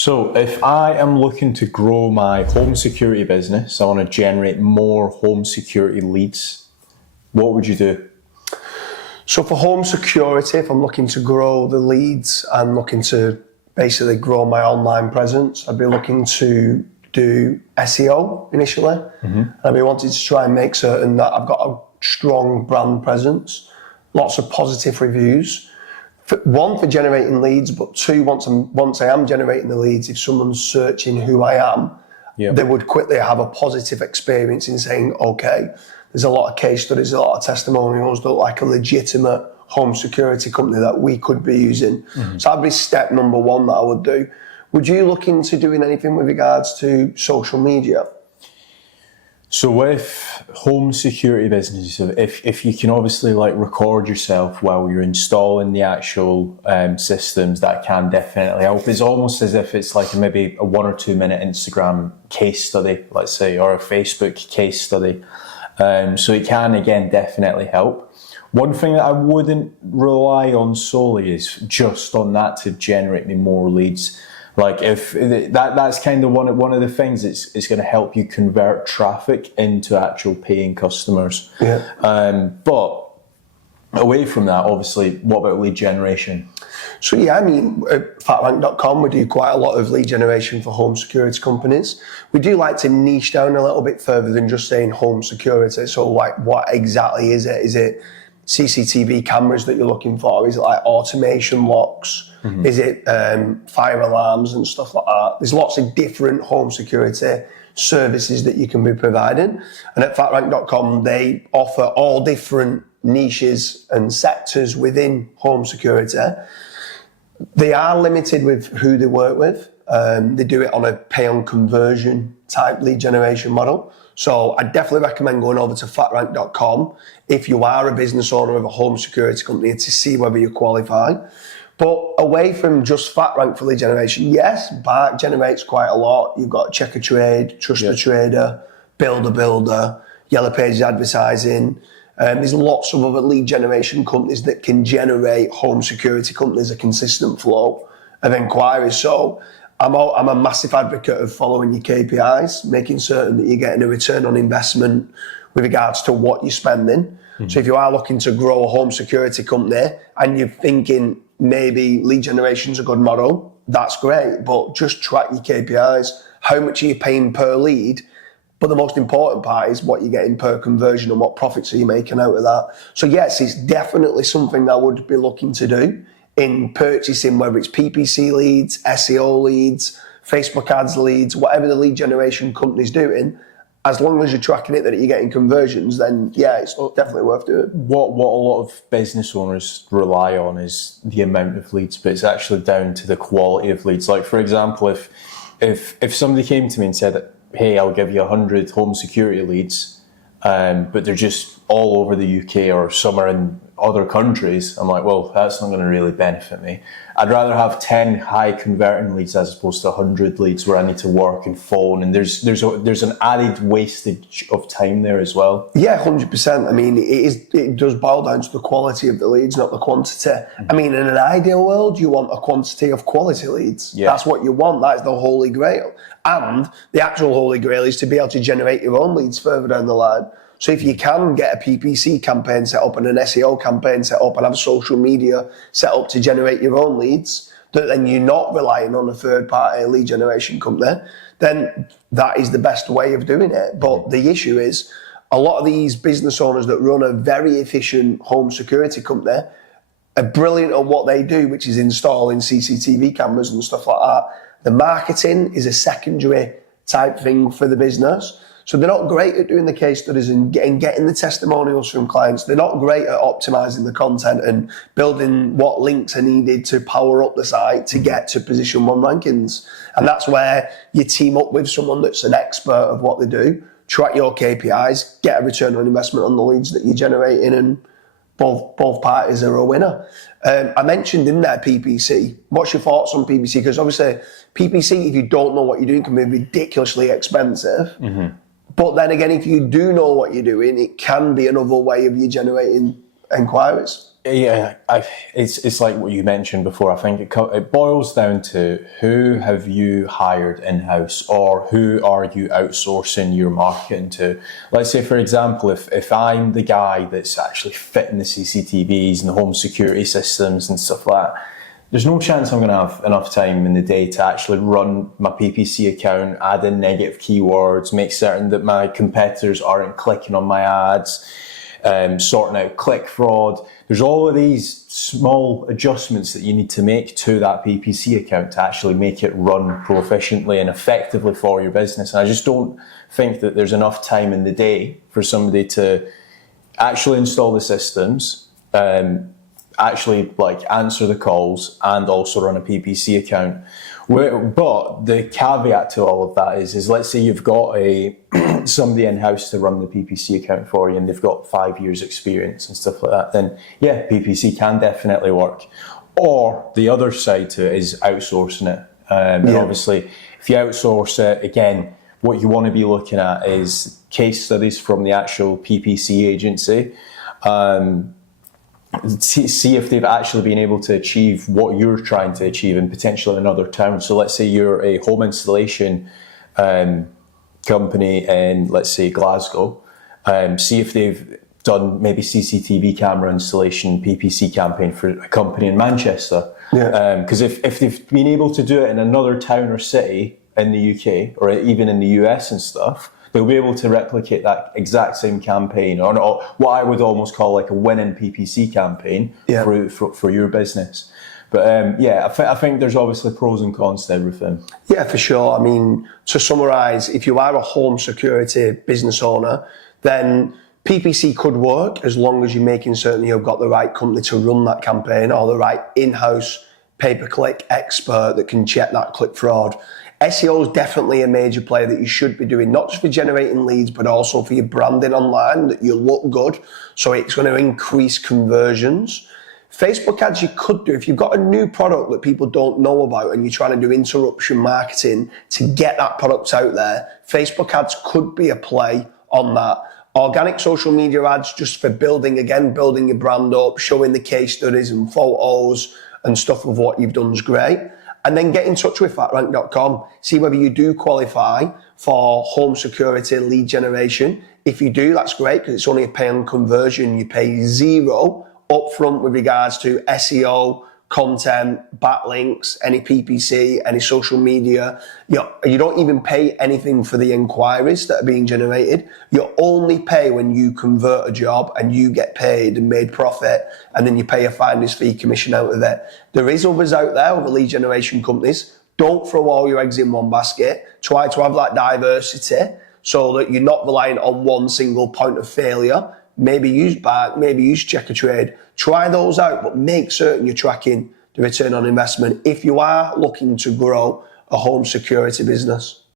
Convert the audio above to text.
So if I am looking to grow my home security business, I want to generate more home security leads, what would you do? So for home security, if I'm looking to grow the leads and looking to basically grow my online presence, I'd be looking to do SEO initially. I'd be wanting to try and make certain that I've got a strong brand presence, lots of positive reviews. One, for generating leads, but two, once I am generating the leads, if someone's searching who I am, they would quickly have a positive experience in saying, okay, there's a lot of case studies, a lot of testimonials that look like a legitimate home security company that we could be using. So that'd be step number one that I would do. Would you look into doing anything with regards to social media? So with home security businesses, if you can obviously like record yourself while you're installing the actual systems, that can definitely help. It's almost as if it's like maybe a 1 or 2 minute Instagram case study, let's say, or a Facebook case study. So it can, again, definitely help. One thing that I wouldn't rely on solely is just on that to generate me more leads. Like if that's kind of one of the things it's going to help you convert traffic into actual paying customers. But away from that, obviously, what about lead generation? So yeah, I mean, at FatRank.com, we do quite a lot of lead generation for home security companies. We do like to niche down a little bit further than just saying home security. So like, what exactly is it? Is it CCTV cameras that you're looking for? Is it like automation locks? Is it fire alarms and stuff like that? There's lots of different home security services that you can be providing. And at FatRank.com, they offer all different niches and sectors within home security. They are limited with who they work with. They do it on a pay on conversion type lead generation model. So I definitely recommend going over to FatRank.com if you are a business owner of a home security company to see whether you qualify. But away from just FatRank for lead generation, yes, Bark generates quite a lot. You've got Checkatrade, Trust the Trader, Builder, Yellow Pages Advertising. There's lots of other lead generation companies that can generate home security companies a consistent flow of inquiries. So I'm a massive advocate of following your KPIs, making certain that you're getting a return on investment with regards to what you're spending. So if you are looking to grow a home security company and you're thinking maybe lead generation's a good model, that's great, but just track your KPIs. How much are you paying per lead? But the most important part is what you're getting per conversion and what profits are you making out of that. So yes, it's definitely something I would be looking to do in purchasing, whether it's PPC leads, SEO leads, Facebook ads leads, whatever the lead generation company's doing. As long as you're tracking it that you're getting conversions, then yeah, it's definitely worth doing. What a lot of business owners rely on is the amount of leads, but it's actually down to the quality of leads. Like for example, if somebody came to me and said, hey, I'll give you 100 home security leads, but they're just all over the UK or somewhere in other countries, I'm like, well, that's not going to really benefit me. I'd rather have 10 high converting leads as opposed to 100 leads where I need to work and phone, and there's an added wastage of time there as well. Yeah, 100%. I mean, it does boil down to the quality of the leads, not the quantity. I mean, in an ideal world, you want a quantity of quality leads. That's what you want. That's the holy grail. And the actual holy grail is to be able to generate your own leads further down the line. So if you can get a PPC campaign set up and an SEO campaign set up and have social media set up to generate your own leads, then you're not relying on a third-party lead generation company, then that is the best way of doing it. But the issue is a lot of these business owners that run a very efficient home security company are brilliant at what they do, which is installing CCTV cameras and stuff like that. The marketing is a secondary type thing for the business. So they're not great at doing the case studies and getting the testimonials from clients. They're not great at optimizing the content and building what links are needed to power up the site to get to position 1 rankings. And that's where you team up with someone that's an expert of what they do, track your KPIs, get a return on investment on the leads that you're generating, and both parties are a winner. I mentioned in there PPC. What's your thoughts on PPC? Because obviously PPC, if you don't know what you're doing, can be ridiculously expensive. But then again, if you do know what you're doing, it can be another way of you generating inquiries. Yeah, it's like what you mentioned before. I think it boils down to who have you hired in-house, or who are you outsourcing your marketing to. Let's say, for example, if I'm the guy that's actually fitting the CCTVs and the home security systems and stuff like that, there's no chance I'm going to have enough time in the day to actually run my PPC account, add in negative keywords, make certain that my competitors aren't clicking on my ads, sorting out click fraud. There's all of these small adjustments that you need to make to that PPC account to actually make it run proficiently and effectively for your business. And I just don't think that there's enough time in the day for somebody to actually install the systems, actually like answer the calls, and also run a PPC account. But the caveat to all of that is let's say you've got somebody in-house to run the PPC account for you, and they've got 5 years experience and stuff like that, then yeah, PPC can definitely work. Or the other side to it is outsourcing it. And obviously, if you outsource it, again, what you want to be looking at is case studies from the actual PPC agency. See if they've actually been able to achieve what you're trying to achieve in potentially another town. So let's say you're a home installation company in, let's say, Glasgow. See if they've done maybe CCTV camera installation PPC campaign for a company in Manchester. Because if they've been able to do it in another town or city in the UK, or even in the US and stuff, they'll be able to replicate that exact same campaign, or what I would almost call like a winning PPC campaign for your business. But I think there's obviously pros and cons to everything. Yeah, for sure. I mean, to summarise, if you are a home security business owner, then PPC could work as long as you're making certain you've got the right company to run that campaign, or the right in-house pay-per-click expert that can check that click fraud. SEO is definitely a major player that you should be doing, not just for generating leads, but also for your branding online, that you look good. So it's going to increase conversions. Facebook ads you could do if you've got a new product that people don't know about and you're trying to do interruption marketing to get that product out there. Facebook ads could be a play on that. Organic social media ads just for building your brand up, showing the case studies and photos and stuff of what you've done is great. And then get in touch with FatRank.com. See whether you do qualify for home security lead generation. If you do, that's great, because it's only a pay-on conversion. You pay zero upfront with regards to SEO, content, backlinks, any PPC, any social media. You don't even pay anything for the inquiries that are being generated. You only pay when you convert a job and you get paid and made profit, and then you pay a finder's fee commission out of it. There is others out there, other lead generation companies. Don't throw all your eggs in one basket. Try to have that diversity so that you're not reliant on one single point of failure. Maybe use Bark, maybe use Checkatrade. Try those out, but make certain you're tracking the return on investment if you are looking to grow a home security business.